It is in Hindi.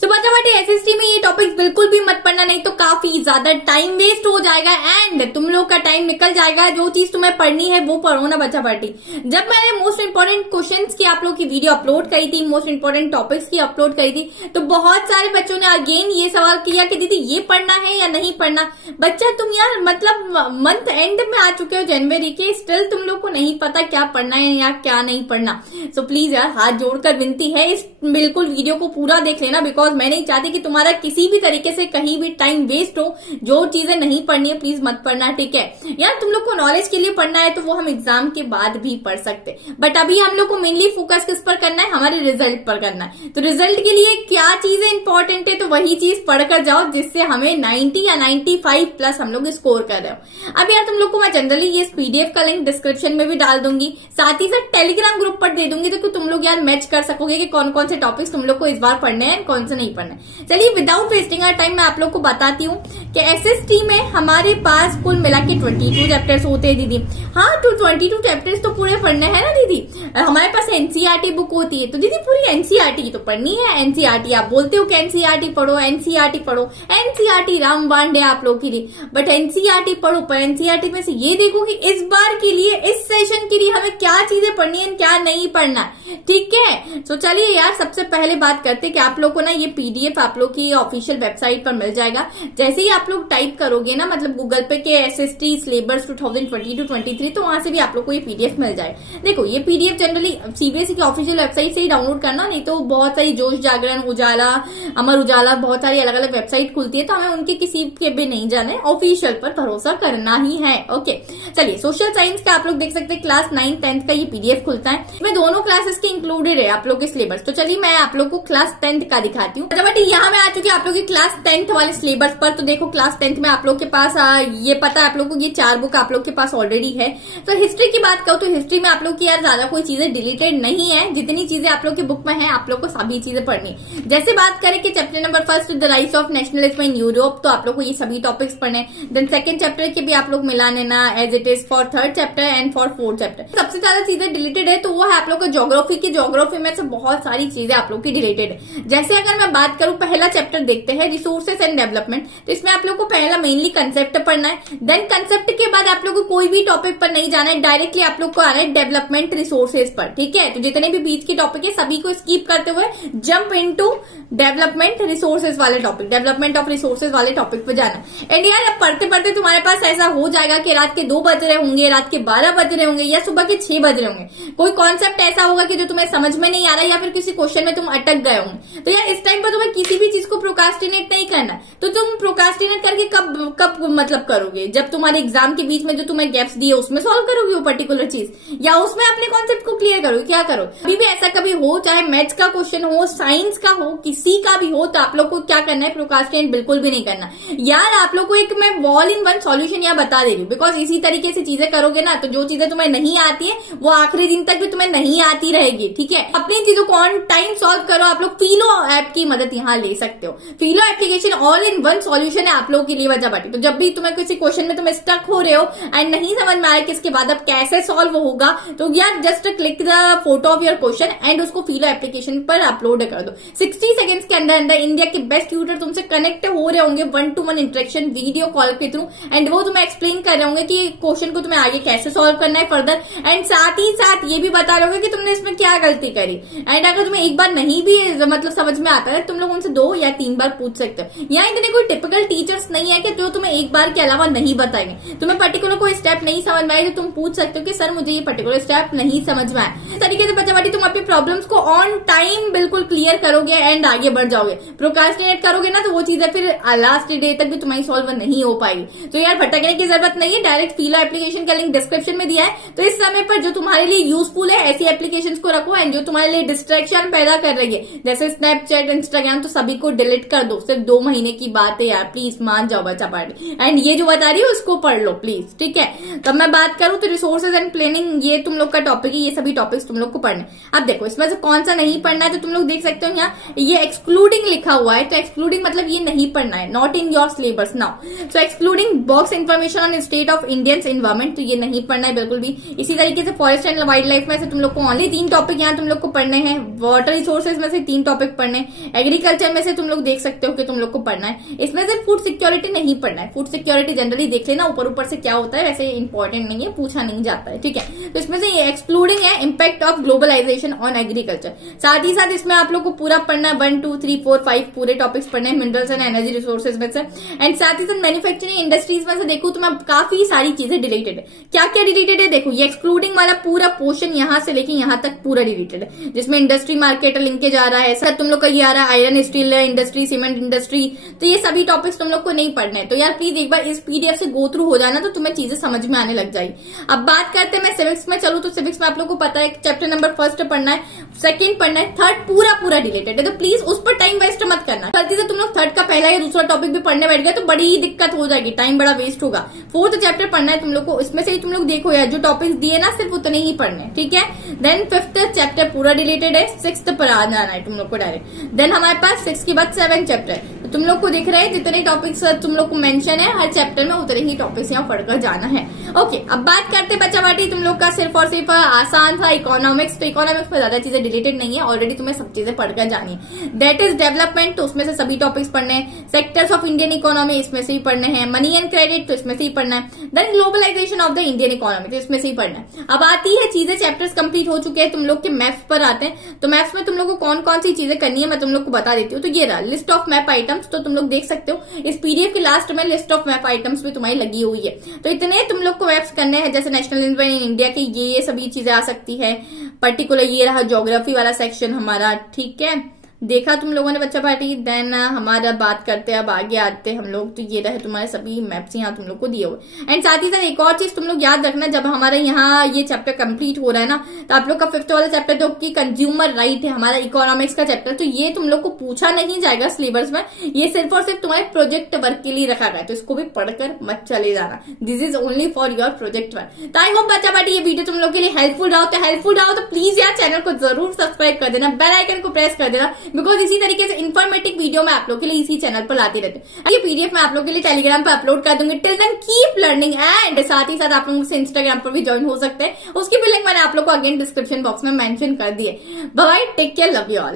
तो बच्चा बेटे एसएसटी में ये टॉपिक्स बिल्कुल भी मत पढ़ना, नहीं तो काफी ज्यादा टाइम वेस्ट हो जाएगा एंड तुम लोग का टाइम निकल जाएगा। जो चीज तुम्हें पढ़नी है वो पढ़ो ना बच्चा बेटी। जब मैंने मोस्ट इंपोर्टेंट क्वेश्चंस की आप लोग की वीडियो अपलोड करी थी, मोस्ट इंपोर्टेंट टॉपिक्स की अपलोड करी थी, तो बहुत सारे बच्चों ने अगेन ये सवाल किया कि दीदी ये पढ़ना है या नहीं पढ़ना। बच्चा तुम यार मतलब मंथ एंड में आ चुके हो जनवरी के, स्टिल तुम लोग को नहीं पता क्या पढ़ना है या क्या नहीं पढ़ना। सो प्लीज यार हाथ जोड़कर विनती है, इस बिल्कुल वीडियो को पूरा देख लेना, बिकॉज मैं नहीं चाहती कि तुम्हारा किसी भी तरीके से कहीं भी टाइम वेस्ट हो। जो चीजें नहीं पढ़नी है प्लीज मत पढ़ना, ठीक है यार। तुम लोग को नॉलेज के लिए पढ़ना है तो वो हम एग्जाम के बाद भी पढ़ सकते, बट अभी हम लोग को मेनली फोकस किस पर करना है, हमारे रिजल्ट पर करना है। तो रिजल्ट के लिए क्या चीजें इंपॉर्टेंट है, तो वही चीज पढ़कर जाओ जिससे हमें 90 या 95 प्लस हम लोग स्कोर कर रहे हो। अब यार तुम लोग को मैं जनरली ये पीडीएफ का लिंक डिस्क्रिप्शन में भी डाल दूंगी, साथ ही साथ टेलीग्राम ग्रुप पर दे दूंगी, तो तुम लोग यार मैच कर सकोगे कि कौन कौन से टॉपिक्स तुम लोग को इस बार पढ़ने हैं, कौन से नहीं पढ़ने। चलिए विदाउट वेस्टिंग आवर टाइम मैं आप लोग को बताती हूँ कि एसएसटी में हमारे पास कुल मिला के 22 चैप्टर्स होते हैं दीदी। हाँ तो 22 चैप्टर्स तो पूरे पढ़ने हैं ना दीदी। हमारे पास एनसीईआरटी बुक होती है, तो दीदी पूरी एनसीईआरटी तो पढ़नी है। एनसीईआरटी आप बोलते हो कि एनसीईआरटी पढ़ो, एनसीईआरटी पढ़ो, एनसीईआरटी रामबाण है आप लोग के लिए, बट एनसीईआरटी पढ़ो, पर एनसीईआरटी में से ये देखो कि इस बार के लिए, इस सेशन के लिए हमें क्या चीजें पढ़नी है, क्या नहीं पढ़ना, ठीक है। तो चलिए यार सबसे पहले बात करते हैं कि आप लोग को ना ये पीडीएफ आप लोग की ऑफिशियल वेबसाइट पर मिल जाएगा। जैसे ही आप लोग टाइप करोगे ना, मतलब गूगल पे के एसएसटी सिलेबस 2022-23, तो वहां से भी आप लोग को ये पीडीएफ मिल जाएगा। देखो ये पीडीएफ जनरली सीबीएसई की ऑफिशियल वेबसाइट से ही डाउनलोड करना, नहीं तो बहुत सारी जोश जागरण, उजाला, अमर उजाला, बहुत सारी अलग अलग वेबसाइट खुलती है, तो हमें उनके किसी के भी नहीं जाना है, ऑफिशियल पर भरोसा करना ही है। ओके चलिए सोशल साइंस का आप लोग देख सकते हैं क्लास 9th 10th का ये पीडीएफ खुलता है, इसमें दोनों क्लासेस के इंक्लूडेड है आप लोग के सिलेबस। तो चलिए मैं आप लोग को क्लास 10th का दिखाती हूँ। बट यहाँ मैं आ चुकी हूँ आप लोग की क्लास 10th वाले सिलेबस पर। तो देखो क्लास 10th में आप लोग के पास ये पता है आप लोग को ये 4 बुक आप लोग के पास ऑलरेडी है। तो हिस्ट्री की बात करो तो हिस्ट्री में आप लोग की यार ज्यादा कोई चीजें डिलीटेड नहीं है, जितनी चीजें आप लोग के बुक में है आप लोग को सभी चीजें पढ़नी। जैसे बात करें कि chapter number 1 the rise of nationalism in Europe, तो आप लोग को ये सभी टॉपिक्स पढ़ने। देन सेकंड चैप्टर के भी आप लोग मिला लेना as it is for 3rd chapter and for 4th chapter. सबसे ज्यादा चीजें डिलीटेड है तो वो है आप लोग का ज्योग्राफी की। ज्योग्राफी में से बहुत सारी चीजें आप लोग की डिलीटेड है। जैसे अगर मैं बात करूं पहला चैप्टर देखते हैं रिसोर्सेज एंड डेवलपमेंट, तो इसमें आप लोग को पहला मेनली कंसेप्ट पढ़ना है। देन कंसेप्ट के बाद आप लोग को कोई भी टॉपिक पर नहीं जाना है, डायरेक्टली आप लोग को आना है डेवलपमेंट रिसोर्सेज पर, ठीक है। तो जितने भी बीच के टॉपिक है सभी को स्किप करते हुए जंप इनटू डेवलपमेंट रिसोर्सेज वाले टॉपिक, डेवलपमेंट ऑफ रिसोर्सेज वाले टॉपिक पे जाना। एंड यार पढ़ते पढ़ते तुम्हारे पास ऐसा हो जाएगा कि रात के 2 बज रहे होंगे, रात के 12 बज रहे होंगे या सुबह के 6 बज रहे होंगे। कोई कॉन्सेप्ट ऐसा होगा कि जो तुम्हें समझ में नहीं आ रहा या फिर किसी क्वेश्चन में तुम अटक गए होंगे। तो यार इस टाइम पर तुम्हें किसी भी चीज को प्रोकास्टिनेट नहीं करना। तो तुम प्रोकास्टिनेट करके कब मतलब करोगे, जब तुम्हारे एग्जाम के बीच में जो तुम्हें गैप्स दिए उसमें सॉल्व करोगे वो पर्टिकुलर चीज, या उसमें अपने कॉन्सेप्ट को क्लियर करोगे, क्या करो। अभी भी ऐसा कभी हो, चाहे मैथ्स का क्वेश्चन हो, साइंस का हो, किसी का भी हो, तो आप लोग को क्या करना है, प्रोकास्टिनेट बिल्कुल भी नहीं करना। यार आप लोग को एक मैं ऑल इन वन सॉल्यूशन यहाँ बता दे रही हूँ, बिकॉज इसी तरीके से चीजें करोगे ना तो जो चीजें तुम्हें नहीं आती है वो आखिरी दिन तक भी तुम्हें नहीं आती रहेगी, ठीक है। अपनी चीजों को ऑन टाइम सॉल्व करो। आप लोग फीलो ऐप की मदद यहाँ ले सकते हो। Filo application all in one solution है आप लोगों के लिए वजह बाटी। तो जब भी तुम्हें किसी क्वेश्चन में तुम स्टक हो रहे हो एंड नहीं समझ में आया कि इसके बाद अब कैसे सॉल्व होगा, तो यार just click the photo of your question and उसको फीलो एप्लीकेशन पर अपलोड कर दो। 60 सेकंड्स के अंदर अंदर इंडिया के बेस्ट ट्यूटर तुमसे कनेक्ट हो रहे होंगे 1-to-1 इंटरेक्शन वीडियो कॉल के थ्रू, एंड वो तुम्हें एक्सप्लेन कर रहे होंगे कि क्वेश्चन को तुम्हें आगे कैसे सॉल्व करना है फर्दर, एंड साथ ही साथ ये भी बता रहे होंगे कि तुमने इसमें क्या गलती करी। एंड अगर तुम्हें एक बार नहीं भी मतलब समझ में आता है तुम लोग उनसे 2 या 3 बार पूछ सकते हो। यहाँ इतने कोई टिपिकल टीचर्स नहीं है कि जो तुम्हें एक बार के अलावा नहीं बताएंगे। तुम्हें पर्टिकुलर कोई स्टेप नहीं समझ में आए तो तुम पूछ सकते हो कि सर मुझे ये पर्टिकुलर स्टेप नहीं समझ में आया। इस तरीके से बच्चा तुम अपनी प्रॉब्लम्स को ऑन टाइम बिल्कुल क्लियर करोगे एंड आगे बढ़ जाओगे। प्रोक्रास्टिनेट करोगे ना तो वो चीजें फिर लास्ट डे तक भी तुम्हारी सॉल्व नहीं हो पाएगी। तो यार भटकने की जरूरत नहीं है, डायरेक्ट फीलो एप्लीकेशन का लिंक डिस्क्रिप्शन में दिया है। तो इस समय पर जो तुम्हारे लिए यूजफुल है ऐसी एप्लीकेशंस को रखो, एंड जो तुम्हारे लिए डिस्ट्रैक्शन पैदा कर रही है जैसे स्नैपचैट, इंस्टाग्राम, तो सभी को डिलीट वेट कर दो, सिर्फ 2 महीने की बात है यार, प्लीज मान जाओ बच्चा पार्टी। एंड ये जो बता रही है उसको पढ़ लो प्लीज, ठीक है। तब मैं बात करूं तो रिसोर्सेज एंड प्लानिंग, ये तुम लोग का टॉपिक है, ये सभी टॉपिक्स तुम लोग को पढ़ने। अब देखो इसमें से कौन सा नहीं पढ़ना है, तो तुम लोग देख सकते हो यहाँ ये एक्सक्लूडिंग लिखा हुआ है, तो एक्सक्लूडिंग मतलब ये नहीं पढ़ना है, not in your syllabus now. So excluding box information on state of Indians environment, तो ये नहीं पढ़ना है बिल्कुल भी। इसी तरीके से फॉरेस्ट एंड वाइल्ड लाइफ में से तुम लोग को ओनली 3 टॉपिक यहाँ तुम लोग को पढ़ने हैं, वाटर रिसोर्सेज में से 3 टॉपिक पढ़ने, एग्रीकल्चर में से तुम लोग देख सकते हो कि तुम लोग को पढ़ना है। इसमें से फूड सिक्योरिटी नहीं पढ़ना है, फूड सिक्योरिटी जनरली देख लेना ऊपर ऊपर से क्या होता है, वैसे इंपॉर्टेंट नहीं है, पूछा नहीं जाता है, ठीक है। तो इसमें से ये एक्सक्लूडिंग है impact of globalisation on agriculture. साथ ही साथ इसमें आप लोग को पूरा पढ़ना है 1 2 3 4 5 पूरे टॉपिक्स पढ़ने हैं मिनरल्स एंड एनर्जी रिसोर्सेज में से। एंड साथ ही साथ मैन्युफैक्चरिंग इंडस्ट्रीज में से देखो तो मैं काफी सारी चीजें डिलीटेड है। क्या क्या डिलीटेड है देखो, ये एक्सक्लूडिंग वाला पूरा पोर्शन यहाँ से लेके यहाँ तक पूरा डिलीटेड है, जिसमें इंडस्ट्री मार्केट लिंकेज आ रहा है, सर तुम लोग का ये आ रहा है iron steel industry, cement industry, तो ये सभी टॉपिक्स तुम लोग को नहीं पढ़ने हैं। तो यार प्लीज एक बार इस पीडीएफ से गो थ्रू हो जाना, तो तुम्हें चीजें समझ में आने लग जाएगी। अब बात करते हैं मैं सिविक्स में चलूं, तो सिविक्स में आप लोग को पता है चैप्टर नंबर 1 पढ़ना है, 2 पढ़ना है, 3 पूरा डिलीटेड है, तो प्लीज उस पर टाइम वेस्ट मत करना। गलती से तुम लोग 3 का पहला या दूसरा टॉपिक भी पढ़ने बैठ गए तो बड़ी दिक्कत हो जाएगी, टाइम बड़ा वेस्ट होगा। 4th चैप्टर पढ़ना है तुम लोग को, इसमें से ही तुम लोग देखो यार जो टॉपिक्स दिए ना सिर्फ उतने ही पढ़ने, ठीक है। देन 5th चैप्टर पूरा डिलीटेड है, 6th पर आ जाना है तुम लोग को डायरेक्ट। देन हमारे पास 6 के बाद 7 चैप्टर, तो तुम लोग को दिख रहा है जितने टॉपिक्स तुम लोग को मेंशन है हर चैप्टर में उतने ही टॉपिक्स यहाँ पढ़कर जाना है। ओके, अब बात करते बच्चा बाटी तुम लोग का सिर्फ और सिर्फ आसान था इकोनॉमिक्स, तो इकोनॉमिक्स में ज्यादा चीजें डिलीटेड नहीं है, ऑलरेडी तुम्हें सब चीजें पढ़कर जानी है। दैट इज डेवलपमेंट, तो उसमें से सभी टॉपिक्स पढ़ने हैं। सेक्टर्स ऑफ इंडियन इकोनॉमी, इसमें से ही पढ़ने हैं। मनी एंड क्रेडिट, तो इसमें से ही पढ़ना है। Then globalisation of the Indian economy, तो इसमें से ही पढ़ना है। अब आती है चीजें, चैप्टर्स कंप्लीट हो चुके हैं, तुम लोग के मैप्स पर आते हैं। तो मैप्स में तुम लोग को कौन कौन सी चीजें करनी है मैं तुम लोग को बता देती हूँ। तो ये रहा लिस्ट ऑफ मैप आइटम्स, तो तुम लोग देख सकते हो इस पीडीएफ के लास्ट में लिस्ट ऑफ मैप आइटम्स भी तुम्हारी लगी हुई है। तो इतने तुम लोग को मैप्स करने हैं, जैसे नेशनल इंडिया के ये सभी चीजें आ सकती है। पर्टिकुलर ये रहा ज्योग्राफी वाला सेक्शन हमारा, ठीक है, देखा तुम लोगों ने बच्चा पार्टी। देन हमारा बात करते हैं, अब आगे आते हैं हम लोग, तो ये रहे तुम्हारे सभी मैप्स यहाँ तुम लोग को दिए हुए। एंड साथ ही साथ एक और चीज तुम लोग याद रखना, जब हमारा यहाँ ये चैप्टर कंप्लीट हो रहा है ना, तो आप लोग का 5th वाला चैप्टर जो कि कंज्यूमर राइट है हमारा इकोनॉमिक्स का चैप्टर, तो ये तुम लोग को पूछा नहीं जाएगा सिलेबस में, ये सिर्फ और सिर्फ तुम्हारे प्रोजेक्ट वर्क के लिए रखा गया, तो इसको भी पढ़कर मत चले जाना। This is only for your project work. तो आई होप बच्चा पार्टी ये वीडियो तुम लोग के लिए हेल्पफुल रहा तो प्लीज यार चैनल को जरूर सब्सक्राइब कर देना, बेल आइकन को प्रेस कर देना, बिकॉज इसी तरीके इन्फॉर्मेटिव वीडियो मैं आप लोग के लिए इसी चैनल पर लाती रहती हूँ। ये पीडीएफ मैं आप लोग के लिए टेलीग्राम पर अपलोड कर दूंगी। Till then keep learning, and साथ ही साथ आप लोग मुझसे इंस्टाग्राम पर भी ज्वाइन हो सकते हैं, उसकी भी लिंक मैंने आप लोग को अगेन डिस्क्रिप्शन बॉक्स में मेंशन कर दी है। Bye bye, take care, love you all.